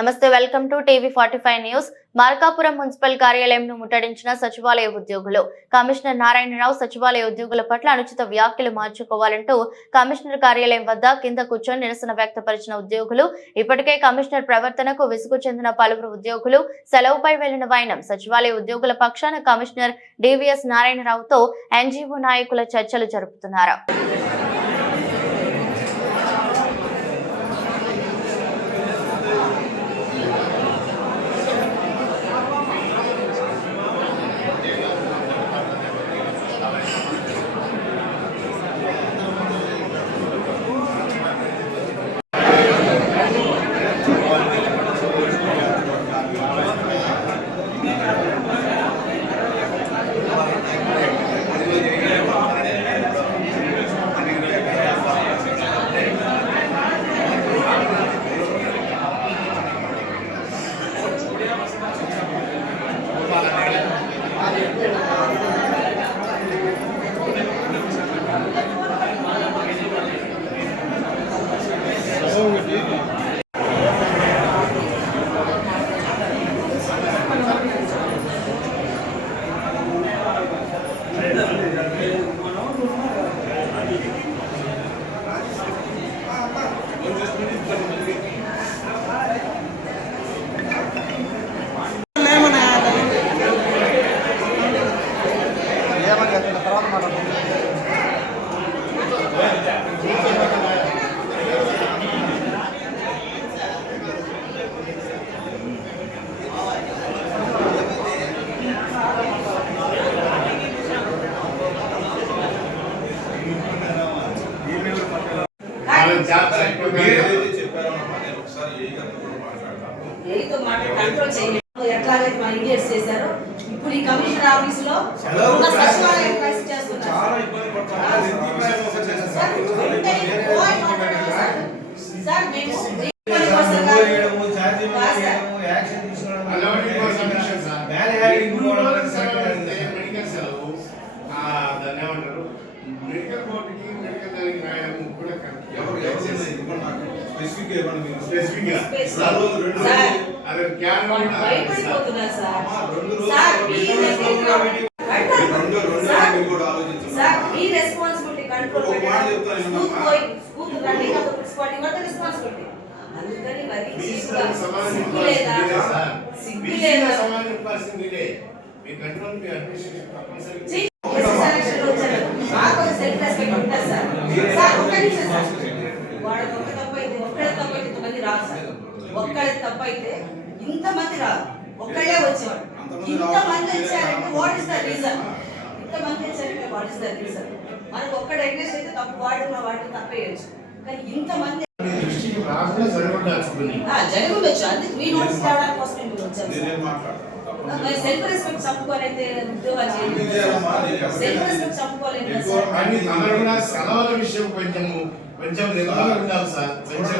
నమస్తే, welcome to టీవీ45 news. Markapuram municipal కార్యాలయంను ముట్టడించిన సచివాలయ ఉద్యోగులు. కమిషనర్ నారాయణరావు సచివాలయ ఉద్యోగుల పట్ల అనుచిత వ్యాఖ్యలు మార్చుకోవాలంటూ కమిషనర్ కార్యాలయం వద్ద కింద కూర్చొని నిరసన వ్యక్తపరిచిన ఉద్యోగులు. ఇప్పటికే కమిషనర్ ప్రవర్తనకు విసుగు చెందిన పలువురు ఉద్యోగులు సెలవుపై వెళ్లిన వైనం సచివాలయ ఉద్యోగుల పక్షాన కమిషనర్ డివిఎస్ నారాయణరావుతో ఎన్జీఓ నాయకుల చర్చలు జరుపుతున్నారు. ఎట్లాగైతే మన ఇండియన్స్ చేశారో ఇప్పుడు ఈ కమిషనర్ ఆఫీస్ లో సచివాలయం క్రైసిస్ చేస్తున్నారు. ఒక్కళ్ళ తప్పైతే ఇంతమంది రాదు, ఒక్కళ్ళే వచ్చేవాడు. ఇంతమంది వచ్చారంటే వాట్ ఇస్ ద రీజన్? ఇంతమంది వచ్చారంటే వాట్ ఇస్ ద రీజన్? మనకు ఒక్కడ అగ్రెస్ అయితే తప్పు వాడు తప్పేయచ్చు, కానీ ఇంతమంది జరగవచ్చు. అందుకే మీ నోటీస్ రావడానికి కోసం మీరు వచ్చారు. సెల్ఫ్ రెస్పెక్ట్ చంపుకోవాలైతే ఉద్యోగాలు చేయాలి. సెల్ఫ్ రెస్పెక్ట్ చంపుకోవాలంటే కొంచెం నిలబడి ఉండాలి సార్. కొంచెం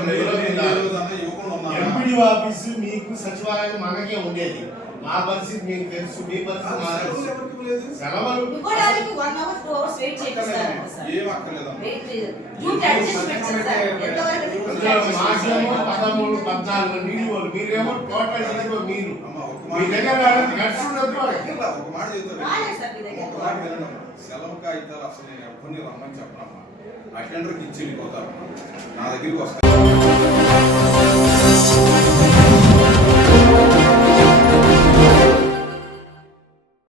ఎంపీడీ ఆఫీసు మీకు సచివాలయం మనకే ఉండేది. మా పరిస్థితి మీకు తెలుసు, మీ పరిస్థితి మా తెలుసు. సెలవులు ఇంకోడానికి 1 అవర్ 2 అవర్స్ వెయిట్ చేపిస్తారు. మాకేమో 13, 14 వీడియోలు, మీరేమో టోటల్ మీరు మీ దగ్గర ఖర్చు ఒక మాట చెప్తాను. సెలవు కాగితాలు అసలు నేను ఎవరిని రమ్మని చెప్పనమ్మా. అటెండర్కి ఇచ్చి వెళ్ళిపోతారు, నా దగ్గరికి వస్తారు.